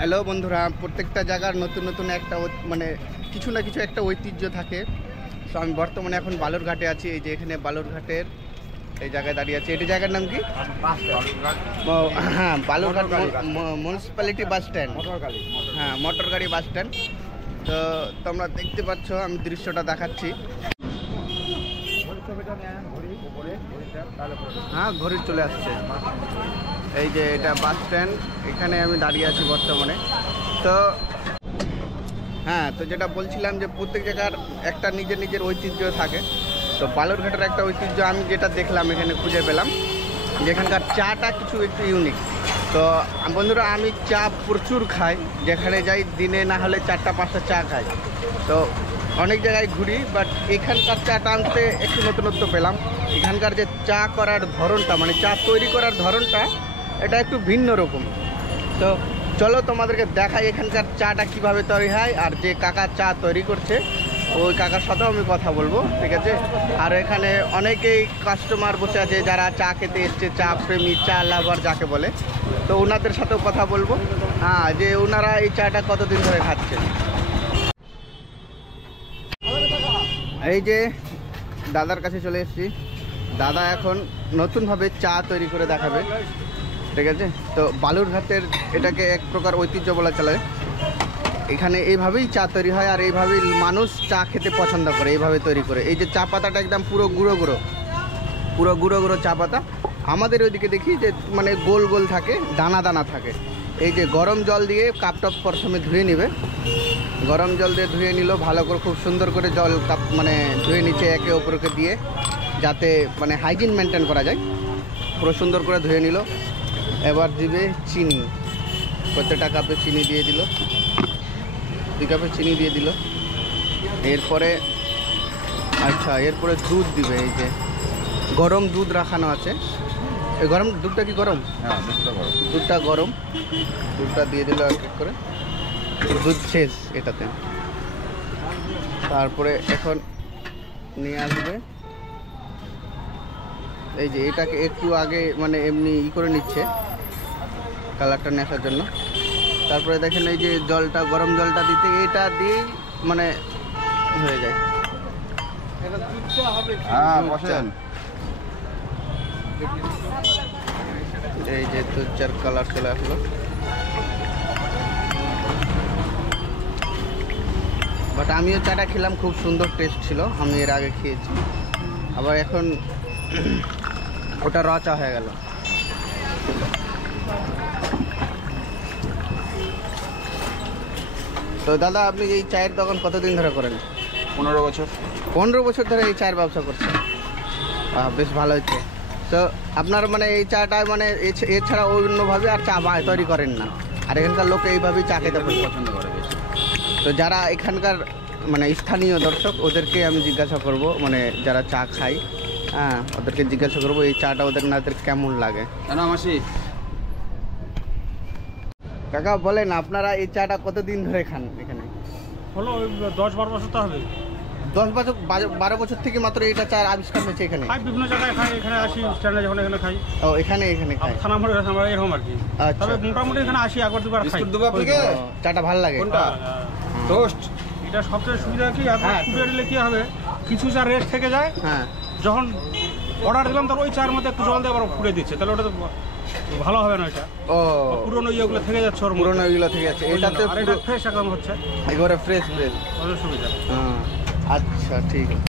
Hello বন্ধুরা, প্রত্যেকটা জায়গার নতুন নতুন একটা মানে কিছু না কিছু একটা ঐতিহ্য থাকে। তো আমি বর্তমানে এখন বালুরঘাটে আছি। এই যে এখানে বালুরঘাটের এই জায়গায় দাঁড়িয়ে আছে। এটি জায়গার নাম কি? হ্যাঁ, বালুরঘাট মিউনিসিপ্যালিটি বাস স্ট্যান্ড। হ্যাঁ, মোটর গাড়ি বাস স্ট্যান্ড। তো তোমরা দেখতে পাচ্ছ, আমি দৃশ্যটা দেখাচ্ছি। হ্যাঁ, ঘড়ি চলে আসছে। এই যে এটা বাস স্ট্যান্ড, এখানে আমি দাঁড়িয়ে আছি বর্তমানে। তো হ্যাঁ, তো যেটা বলছিলাম যে প্রত্যেক জায়গার একটা নিজের নিজের ঐতিহ্য থাকে। তো বালুরঘাটের একটা ঐতিহ্য আমি যেটা দেখলাম, এখানে খুঁজে পেলাম যে এখানকার চাটা কিছু একটু ইউনিক। তো বন্ধুরা, আমি চা প্রচুর খাই, যেখানে যাই দিনে না হলে 4-5টা চা খাই। তো অনেক জায়গায় ঘুরি, বাট এখানকার চাটা আনতে একটু নতুনত্ব পেলাম। এখানকার যে চা করার ধরনটা, মানে চা তৈরি করার ধরনটা, এটা একটু ভিন্ন রকম। তো চলো তোমাদেরকে দেখাই এখানকার চাটা কিভাবে তৈরি হয়, আর যে কাকা চা তৈরি করছে ওই কাকার সাথেও আমি কথা বলবো, ঠিক আছে? আর এখানে অনেকেই কাস্টমার বসে আছে যারা চা খেতে এসছে, চা প্রেমী, চা লাভার যাকে বলে। তো ওনাদের সাথেও কথা বলবো, হ্যাঁ, যে ওনারা এই চাটা কতদিন ধরে খাচ্ছে। এই যে দাদার কাছে চলে এসেছি। দাদা এখন নতুনভাবে চা তৈরি করে দেখাবে, ঠিক আছে? তো বালুরঘাটের এটাকে এক প্রকার ঐতিহ্য বলা চলে। এখানে এইভাবেই চা তৈরি হয়, আর এইভাবেই মানুষ চা খেতে পছন্দ করে, এইভাবে তৈরি করে। এই যে চা পাতাটা একদম পুরো গুঁড়ো গুঁড়ো চা পাতা। আমাদের ওইদিকে দেখি যে মানে গোল গোল থাকে, দানা দানা থাকে। এই যে গরম জল দিয়ে কাপটা প্রথমে ধুয়ে নেবে। গরম জল দিয়ে ধুয়ে নিল ভালো করে, খুব সুন্দর করে জল কাপ মানে ধুয়ে নিচ্ছে একে অপরকে দিয়ে, যাতে মানে হাইজিন মেনটেন করা যায়। পুরো সুন্দর করে ধুয়ে নিল। এবার দিবে চিনি, প্রত্যেকটা কাপে চিনি দিয়ে দিল, 2 কাপে চিনি দিয়ে দিল। এরপরে এরপরে দুধ দিবে। এই যে গরম দুধ রাখানো আছে। এই গরম দুধটা কি গরম? হ্যাঁ, দুধটা গরম। দুধটা দিয়ে দিল এক এক করে। দুধ শেষ এটাতে। তারপরে এখন নিয়ে আসবে। এই যে এটাকে একটু আগে মানে এমনি করে নিচ্ছে কালারটা নিয়ে আসার জন্য। তারপরে দেখেন এই যে জলটা, গরম জলটা দিতে এটা দিয়েই মানে হয়ে যায়। এই যে দুধ চার কালার চলে আসলো। বাট আমিও চাটা খেলাম, খুব সুন্দর টেস্ট ছিল। আমি এর আগে খেয়েছি, আবার এখন ওটা র চা হয়ে গেল। তো দাদা, আপনি এই চায়ের দোকান কতদিন ধরে করেন? 15 বছর। 15 বছর ধরে এই চায়ের ব্যবসা করছেন? বেশ ভালো হচ্ছে। তো আপনার মানে এই চাটা মানে এছাড়া অন্যভাবে আর চা তৈরি করেন না, আর এখানকার লোক এইভাবেই চা খেতে পছন্দ করে বেশি। তো যারা এখানকার মানে স্থানীয় দর্শক, ওদেরকে আমি জিজ্ঞাসা করব, মানে যারা চা খায়, হ্যাঁ, ওদেরকে জিজ্ঞাসা করবো এই চাটা ওদের কেমন লাগে। কেন মাসি? কাকা বলেন, আপনারা এই চাটা কতদিন ধরে খান এখানে? হলো 10-12 বছর তো হবে। 10-12 বছর থেকে মাত্র এটা চার আবিষ্কার হয়েছে এখানে? খাই, বিভিন্ন জায়গায় খাই, এখানে আসি স্ট্যান্ডে যখন এখানে খাই। ও, এখানে খাই থানা মোড়ে আমরা এরকম আর কি। আচ্ছা। তবে মোটামুটি এখানে আসি, একবার দুবার খাই। চাটা ভালো লাগে? কোনটা? টোস্ট। এটা সবচেয়ে সুবিধা কি, একবার হ্যাঁ। ফুটে দিলে কি হবে, কিছু চা রেস্ট থেকে যায়। হ্যাঁ, যখন অর্ডার দিলাম তখন ওই চার মধ্যে একটু জল দিয়ে আবার ফুটে দিচ্ছে, তাহলে ওটা তো ভালো হবে না। এটা ও, পুরোনো ইয়েগুলো থেকে যাচ্ছে, ওর পুরোনো এগুলো থেকে যাচ্ছে, এটাতে এটা ফ্রেশ একদম হচ্ছে, একেবারে ফ্রেশ। সুবিধা। হ্যাঁ, আচ্ছা, ঠিক আছে।